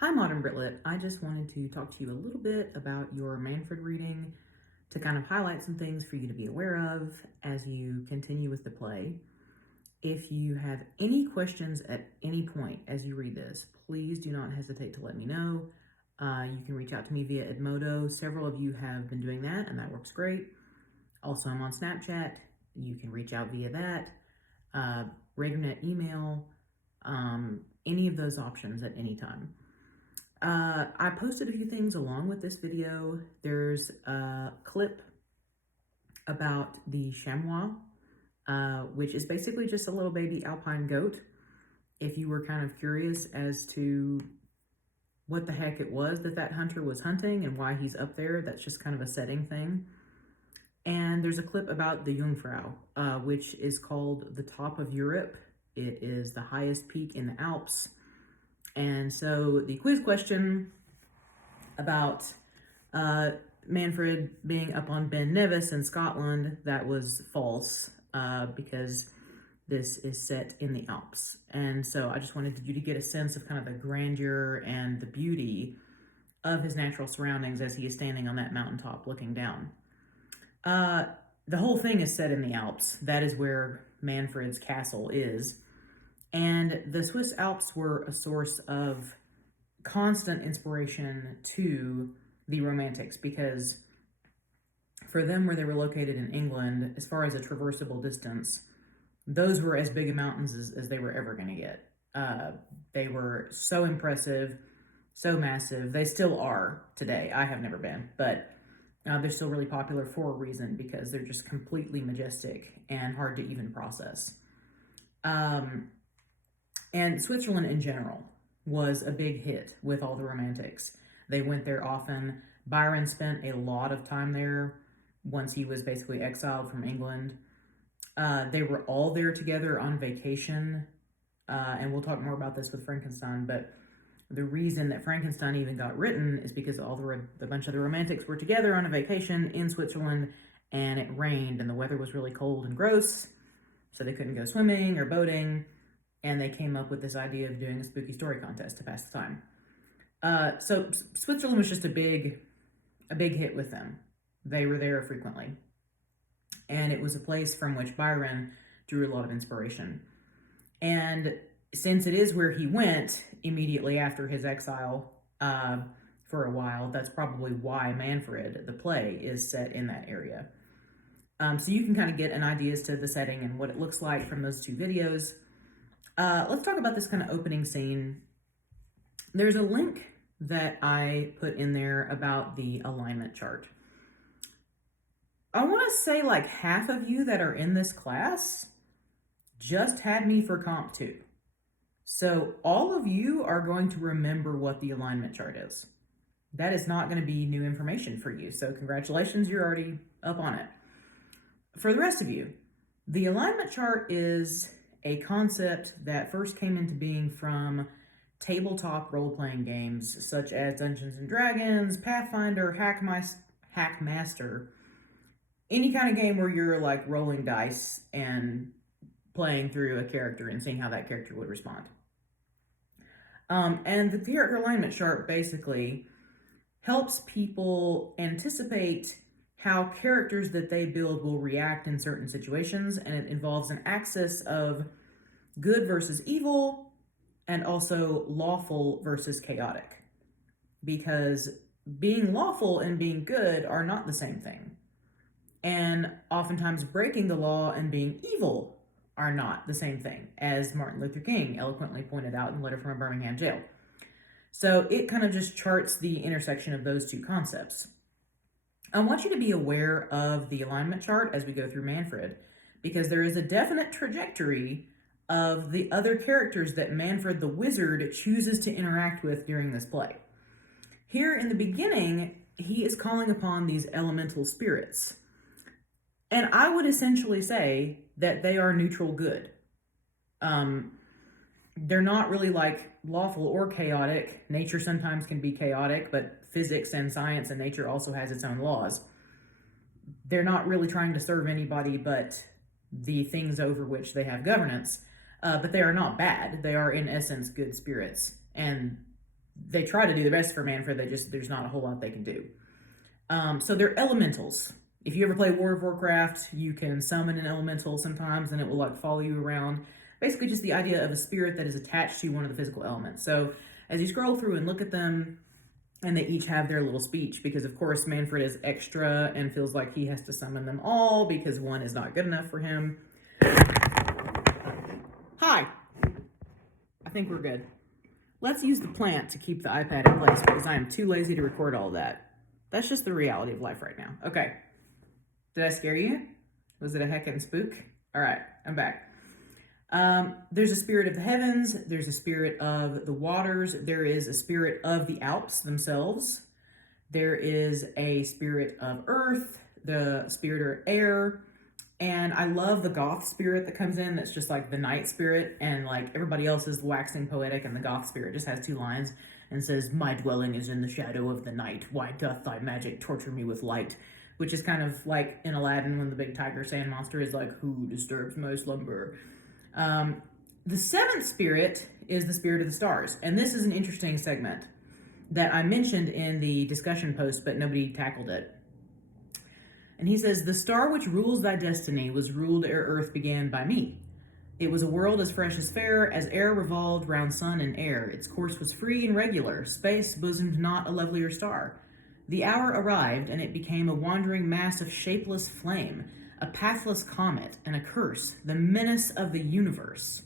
Hi, Modern Britlet. I just wanted to talk to you a little bit about your Manfred reading to kind of highlight some things for you to be aware of as you continue with the play. If you have any questions at any point as you read this, please do not hesitate to let me know. You can reach out to me via Edmodo. Several of you have been doing that, and that works great. Also, I'm on Snapchat. You can reach out via that. RadarNet email, any of those options at any time. I posted a few things along with this video. There's a clip about the chamois, which is basically just a little baby alpine goat. If you were kind of curious as to what the heck it was that hunter was hunting and why he's up there, that's just kind of a setting thing. And there's a clip about the Jungfrau, which is called the top of Europe. It is the highest peak in the Alps. And so the quiz question about Manfred being up on Ben Nevis in Scotland, that was false because this is set in the Alps. And so I just wanted you to get a sense of kind of the grandeur and the beauty of his natural surroundings as he is standing on that mountaintop looking down. The whole thing is set in the Alps. That is where Manfred's castle is. And the Swiss Alps were a source of constant inspiration to the Romantics because for them, where they were located in England, as far as a traversable distance, those were as big a mountains as they were ever going to get. They were so impressive, so massive. They still are today. I have never been, but they're still really popular for a reason because they're just completely majestic and hard to even process. And Switzerland in general was a big hit with all the Romantics. They went there often. Byron spent a lot of time there once he was basically exiled from England. They were all there together on vacation. And we'll talk more about this with Frankenstein, but the reason that Frankenstein even got written is because a bunch of the Romantics were together on a vacation in Switzerland, and it rained, and the weather was really cold and gross, so they couldn't go swimming or boating, and they came up with this idea of doing a spooky story contest to pass the time. So Switzerland was just a big hit with them. They were there frequently, and it was a place from which Byron drew a lot of inspiration. And since it is where he went immediately after his exile for a while, that's probably why Manfred, the play, is set in that area. So you can kind of get an idea as to the setting and what it looks like from those two videos. Let's talk about this kind of opening scene. There's a link that I put in there about the alignment chart. I want to say like half of you that are in this class just had me for Comp 2. So all of you are going to remember what the alignment chart is. That is not going to be new information for you. So congratulations, you're already up on it. For the rest of you, the alignment chart is a concept that first came into being from tabletop role-playing games such as Dungeons & Dragons, Pathfinder, Hackmaster, any kind of game where you're like rolling dice and playing through a character and seeing how that character would respond. And the character alignment chart basically helps people anticipate how characters that they build will react in certain situations, and it involves an axis of good versus evil and also lawful versus chaotic, because being lawful and being good are not the same thing, and oftentimes breaking the law and being evil are not the same thing, as Martin Luther King eloquently pointed out in a letter from a Birmingham jail. So it kind of just charts the intersection of those two concepts. I want you to be aware of the alignment chart as we go through Manfred, because there is a definite trajectory of the other characters that Manfred the Wizard chooses to interact with during this play. Here in the beginning, he is calling upon these elemental spirits. And I would essentially say that they are neutral good. They're not really like lawful or chaotic. Nature sometimes can be chaotic, but physics and science and nature also has its own laws. They're not really trying to serve anybody but the things over which they have governance, but they are not bad. They are, in essence, good spirits. And they try to do the best for Manfred. There's not a whole lot they can do. So they're elementals. If you ever play World of Warcraft, you can summon an elemental sometimes and it will like follow you around. Basically just the idea of a spirit that is attached to one of the physical elements. So as you scroll through and look at them, and they each have their little speech, because of course Manfred is extra and feels like he has to summon them all because one is not good enough for him. Hi. I think we're good. Let's use the plant to keep the iPad in place because I am too lazy to record all that. That's just the reality of life right now. Okay. Did I scare you? Was it a heckin' spook? All right, I'm back. There's a spirit of the heavens. There's a spirit of the waters. There is a spirit of the Alps themselves. There is a spirit of earth, the spirit of air. And I love the goth spirit that comes in. That's just like the night spirit. And like everybody else is waxing poetic, and the goth spirit just has 2 lines and says, "My dwelling is in the shadow of the night. Why doth thy magic torture me with light?" Which is kind of like in Aladdin when the big tiger sand monster is like, "Who disturbs my slumber?" The 7th spirit is the spirit of the stars. And this is an interesting segment that I mentioned in the discussion post, but nobody tackled it. And he says, "The star which rules thy destiny was ruled ere earth began by me. It was a world as fresh as fair, as air revolved round sun and air. Its course was free and regular, space bosomed not a lovelier star. The hour arrived, and it became a wandering mass of shapeless flame, a pathless comet, and a curse, the menace of the universe.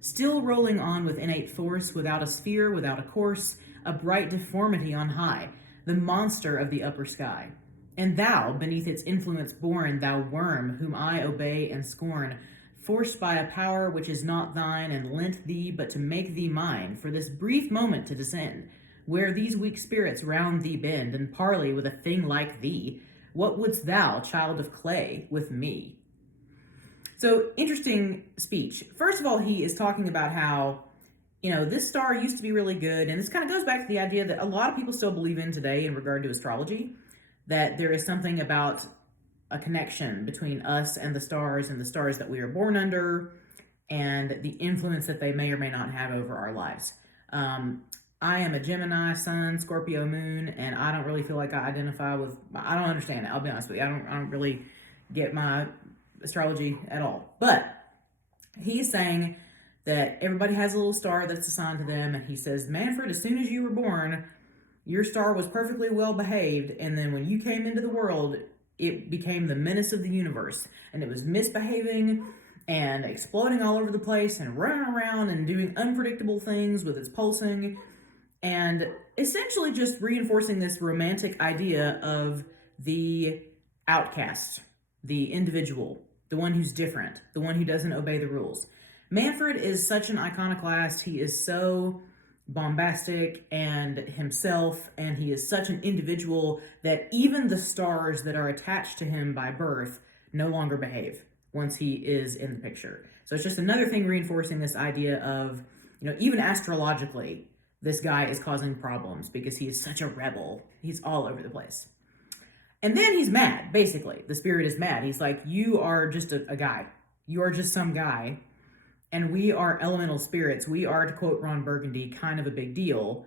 Still rolling on with innate force, without a sphere, without a course, a bright deformity on high, the monster of the upper sky. And thou, beneath its influence born, thou worm, whom I obey and scorn, forced by a power which is not thine, and lent thee but to make thee mine, for this brief moment to descend, where these weak spirits round thee bend, and parley with a thing like thee. What wouldst thou, child of clay, with me?" So, interesting speech. First of all, he is talking about how, this star used to be really good, and this kind of goes back to the idea that a lot of people still believe in today in regard to astrology, that there is something about a connection between us and the stars that we are born under, and the influence that they may or may not have over our lives. I am a Gemini sun, Scorpio moon, and I don't really feel like I identify with, I don't understand it. I'll be honest with you. I don't really get my astrology at all. But he's saying that everybody has a little star that's assigned to them. And he says, "Manfred, as soon as you were born, your star was perfectly well behaved. And then when you came into the world, it became the menace of the universe. And it was misbehaving and exploding all over the place and running around and doing unpredictable things with its pulsing, and essentially just reinforcing this romantic idea of the outcast, the individual, the one who's different, the one who doesn't obey the rules." Manfred is such an iconoclast. He is so bombastic and himself, and he is such an individual that even the stars that are attached to him by birth no longer behave once he is in the picture. So it's just another thing reinforcing this idea of, even astrologically, this guy is causing problems because he is such a rebel. He's all over the place. And then he's mad, basically. The spirit is mad. He's like, "You are just a guy. You are just some guy. And we are elemental spirits. We are, to quote Ron Burgundy, kind of a big deal.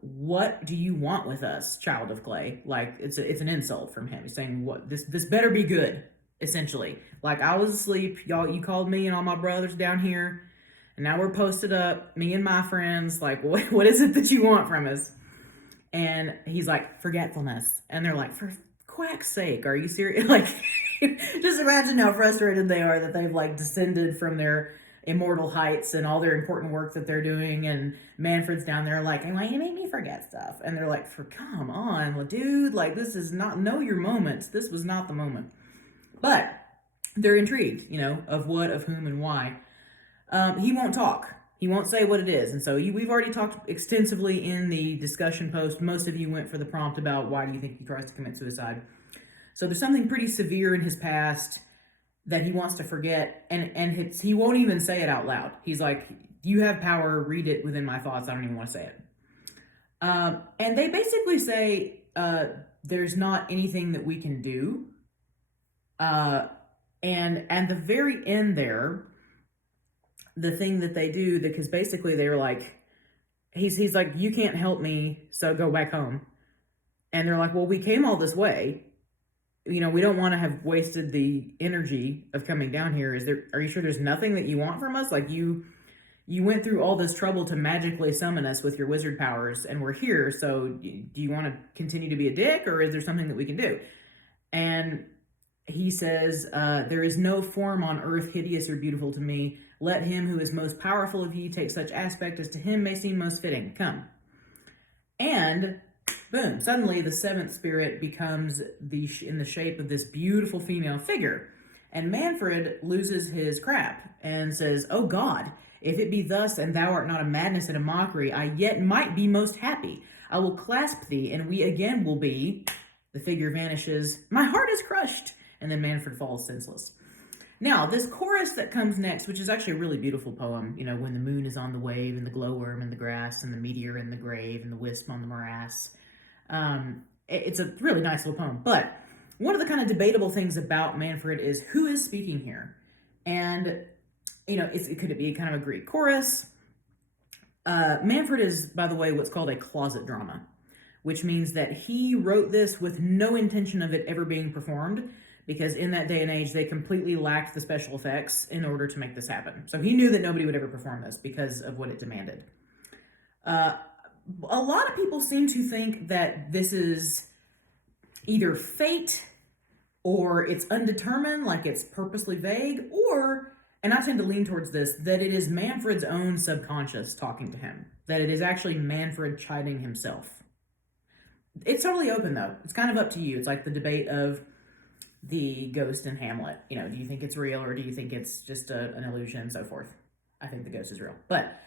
What do you want with us, child of clay?" Like, it's an insult from him. He's saying, "What? This better be good," essentially. Like, I was asleep. Y'all, you called me and all my brothers down here. And now we're posted up, me and my friends. Like, what is it that you want from us? And he's like, "Forgetfulness." And they're like, "For quack's sake, are you serious?" Like, just imagine how frustrated they are that they've like descended from their immortal heights and all their important work that they're doing. And Manfred's down there like, "Why you make me forget stuff?" And they're like, "Come on, dude. Like, this is not, know your moments. This was not the moment." But they're intrigued, of what, of whom, and why. He won't talk. He won't say what it is. And so we've already talked extensively in the discussion post. Most of you went for the prompt about why do you think he tries to commit suicide. So there's something pretty severe in his past that he wants to forget. And he won't even say it out loud. He's like, "You have power. Read it within my thoughts. I don't even want to say it." And they basically say there's not anything that we can do. And at the very end there, the thing that they do, because basically they're like, he's like, you can't help me, so go back home. And they're like, well, we came all this way. We don't want to have wasted the energy of coming down here. Are you sure there's nothing that you want from us? Like, you went through all this trouble to magically summon us with your wizard powers, and we're here, so do you want to continue to be a dick, or is there something that we can do? And he says, there is no form on earth hideous or beautiful to me. Let him who is most powerful of ye take such aspect as to him may seem most fitting. Come. And boom, suddenly the seventh spirit becomes in the shape of this beautiful female figure. And Manfred loses his crap and says, oh God, if it be thus, and thou art not a madness and a mockery, I yet might be most happy. I will clasp thee, and we again will be. The figure vanishes. My heart is crushed. And then Manfred falls senseless. Now, this chorus that comes next, which is actually a really beautiful poem, when the moon is on the wave, and the glowworm in the grass, and the meteor in the grave, and the wisp on the morass. It's a really nice little poem. But one of the kind of debatable things about Manfred is who is speaking here. And, could it be kind of a Greek chorus? Manfred is, by the way, what's called a closet drama, which means that he wrote this with no intention of it ever being performed, because in that day and age, they completely lacked the special effects in order to make this happen. So he knew that nobody would ever perform this because of what it demanded. A lot of people seem to think that this is either fate, or it's undetermined, like it's purposely vague, or, and I tend to lean towards this, that it is Manfred's own subconscious talking to him, that it is actually Manfred chiding himself. It's totally open, though. It's kind of up to you. It's like the debate of the ghost in Hamlet. Do you think it's real, or do you think it's just an illusion, and so forth? I think the ghost is real. But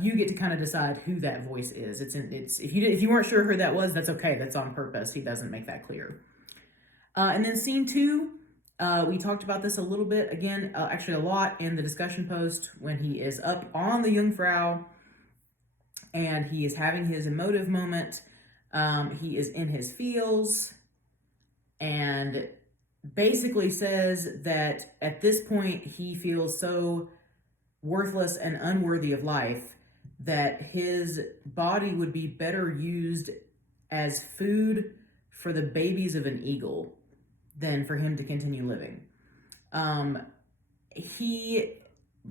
you get to kind of decide who that voice is. If you weren't sure who that was, that's okay. That's on purpose. He doesn't make that clear. And then scene 2, we talked about this a little bit, again, actually a lot in the discussion post, when he is up on the Jungfrau and he is having his emotive moment. He is in his feels and basically says that at this point he feels so worthless and unworthy of life that his body would be better used as food for the babies of an eagle than for him to continue living. He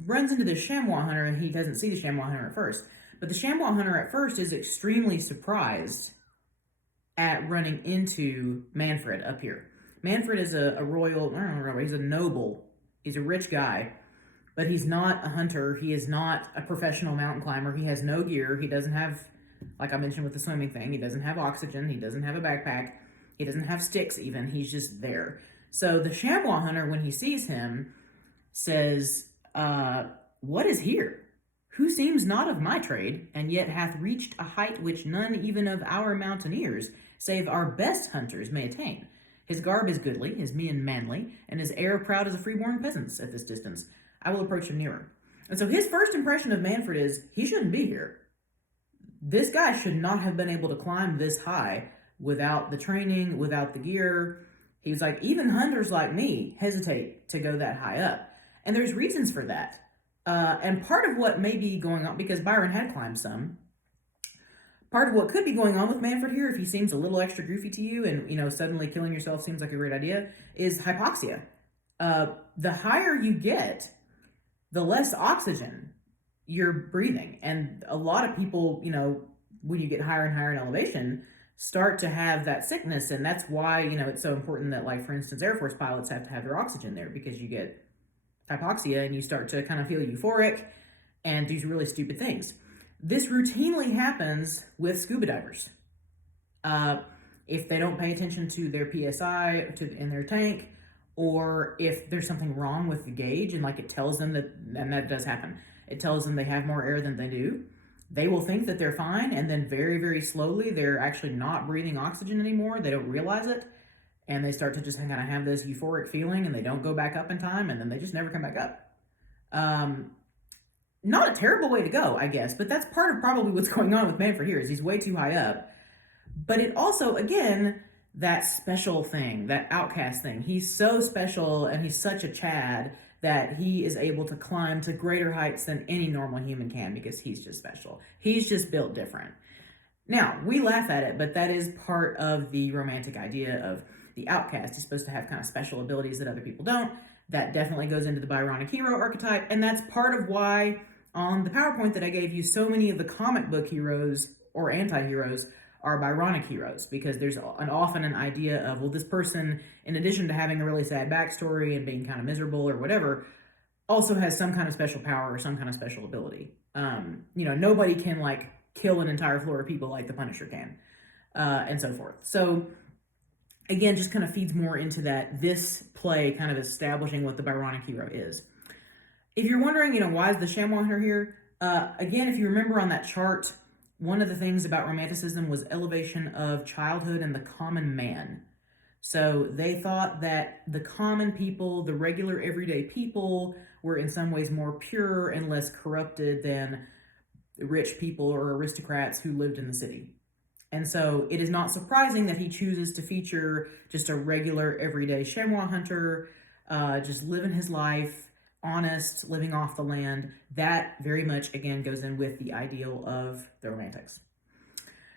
runs into the chamois hunter, and he doesn't see the chamois hunter at first, but the chamois hunter at first is extremely surprised at running into Manfred up here. Manfred is a royal, I don't know, he's a noble, he's a rich guy, but he's not a hunter. He is not a professional mountain climber. He has no gear. He doesn't have, like I mentioned with the swimming thing, he doesn't have oxygen. He doesn't have a backpack. He doesn't have sticks even. He's just there. So the chamois hunter, when he sees him, says, what is here? Who seems not of my trade, and yet hath reached a height which none even of our mountaineers, save our best hunters, may attain. His garb is goodly, his mien manly, and his air proud as a freeborn peasant's at this distance. I will approach him nearer. And so his first impression of Manfred is, he shouldn't be here. This guy should not have been able to climb this high without the training, without the gear. He was like, even hunters like me hesitate to go that high up. And there's reasons for that. And part of what may be going on, because Byron had climbed some, part of what could be going on with Manfred here, if he seems a little extra goofy to you and, suddenly killing yourself seems like a great idea, is hypoxia. The higher you get, the less oxygen you're breathing. And a lot of people, when you get higher and higher in elevation, start to have that sickness. And that's why, it's so important that, like, for instance, Air Force pilots have to have their oxygen there, because you get hypoxia and you start to kind of feel euphoric and do really stupid things. This routinely happens with scuba divers. If they don't pay attention to their PSI in their tank, or if there's something wrong with the gauge and it tells them that, and that does happen, it tells them they have more air than they do, they will think that they're fine, and then very, very slowly they're actually not breathing oxygen anymore. They don't realize it, and they start to just kind of have this euphoric feeling, and they don't go back up in time, and then they just never come back up. Not a terrible way to go, I guess, but that's part of probably what's going on with Manfred here, is he's way too high up. But it also, again, that special thing, that outcast thing. He's so special, and he's such a Chad that he is able to climb to greater heights than any normal human can because he's just special. He's just built different. Now, we laugh at it, but that is part of the romantic idea of the outcast. He's supposed to have kind of special abilities that other people don't. That definitely goes into the Byronic hero archetype, and that's part of why on the PowerPoint that I gave you, so many of the comic book heroes or anti-heroes are Byronic heroes, because there's often an idea of, well, this person, in addition to having a really sad backstory and being kind of miserable or whatever, also has some kind of special power or some kind of special ability. Nobody can like kill an entire floor of people like the Punisher can, and so forth. So again, just kind of feeds more into that, this play kind of establishing what the Byronic hero is. If you're wondering, why is the Chamois Hunter here? Again, if you remember on that chart, one of the things about Romanticism was elevation of childhood and the common man. So they thought that the common people, the regular everyday people, were in some ways more pure and less corrupted than rich people or aristocrats who lived in the city. And so it is not surprising that he chooses to feature just a regular everyday chamois hunter, just living his life, honest, living off the land. That very much, again, goes in with the ideal of the Romantics.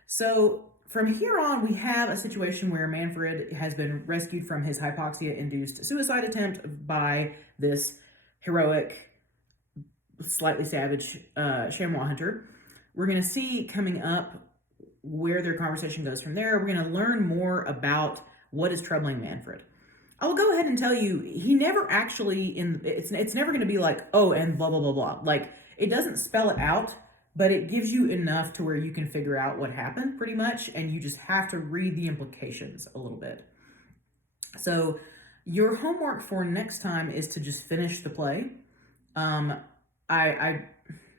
So from here on, we have a situation where Manfred has been rescued from his hypoxia-induced suicide attempt by this heroic, slightly savage chamois hunter. We're going to see coming up where their conversation goes from there. We're going to learn more about what is troubling Manfred. I will go ahead and tell you, he never actually, it's never going to be like, oh, and blah, blah, blah, blah. Like, it doesn't spell it out, but it gives you enough to where you can figure out what happened pretty much, and you just have to read the implications a little bit. So your homework for next time is to just finish the play. I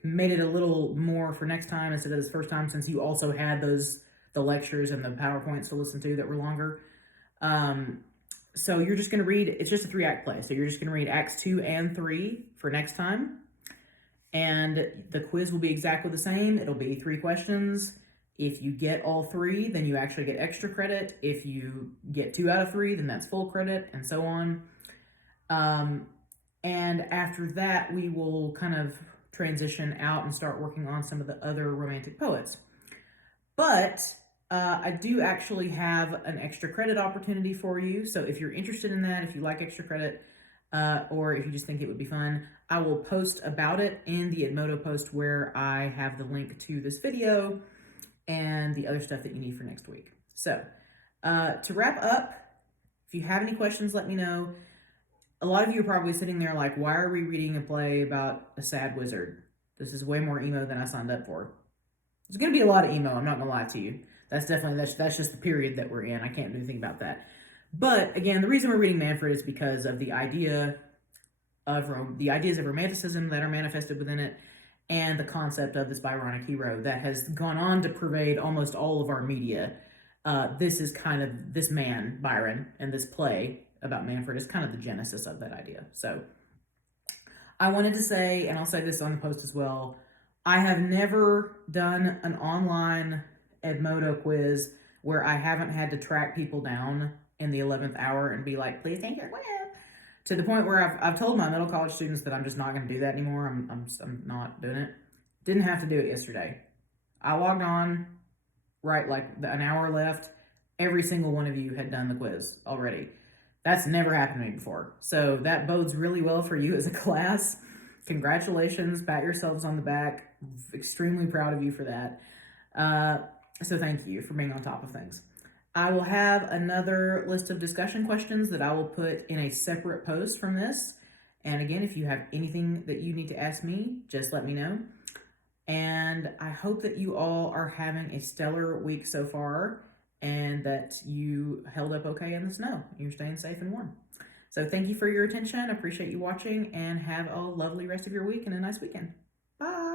made it a little more for next time instead of this first time, since you also had the lectures and the PowerPoints to listen to that were longer. So you're just going to read, it's just a 3-act play. So you're just going to read Acts 2 and 3 for next time. And the quiz will be exactly the same. It'll be 3 questions. If you get all 3, then you actually get extra credit. If you get 2 out of 3, then that's full credit, and so on. And after that, we will kind of transition out and start working on some of the other Romantic poets. But I do actually have an extra credit opportunity for you. So if you're interested in that, if you like extra credit, or if you just think it would be fun, I will post about it in the Edmodo post where I have the link to this video and the other stuff that you need for next week. So to wrap up, if you have any questions, let me know. A lot of you are probably sitting there like, why are we reading a play about a sad wizard? This is way more emo than I signed up for. There's going to be a lot of emo, I'm not going to lie to you. That's just the period that we're in. I can't do anything about that. But again, the reason we're reading Manfred is because of the ideas of Romanticism that are manifested within it, and the concept of this Byronic hero that has gone on to pervade almost all of our media. This is kind of, this man, Byron, and this play about Manfred is kind of the genesis of that idea. So I wanted to say, and I'll say this on the post as well, I have never done an online Edmodo quiz where I haven't had to track people down in the 11th hour and be like, please take your quiz. To the point where I've told my middle college students that I'm just not going to do that anymore. I'm not doing it. Didn't have to do it yesterday. I logged on, right, like an hour left. Every single one of you had done the quiz already. That's never happened to me before. So that bodes really well for you as a class. Congratulations. Pat yourselves on the back. Extremely proud of you for that. So thank you for being on top of things. I will have another list of discussion questions that I will put in a separate post from this. And again, if you have anything that you need to ask me, just let me know. And I hope that you all are having a stellar week so far, and that you held up okay in the snow. You're staying safe and warm. So thank you for your attention. I appreciate you watching, and have a lovely rest of your week and a nice weekend. Bye.